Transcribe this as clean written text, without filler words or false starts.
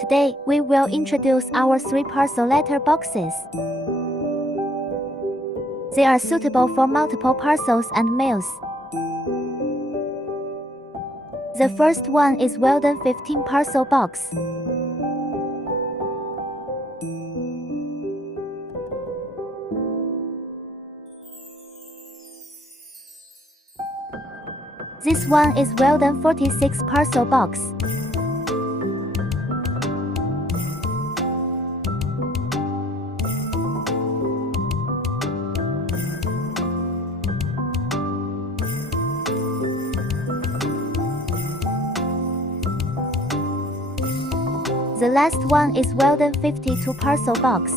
Today, we will introduce our 3 parcel letter boxes. They are suitable for multiple parcels and mails. The first one is Weldon 15 parcel box. This one is Weldon 46 parcel box. The last one is Weldon 52 parcel box.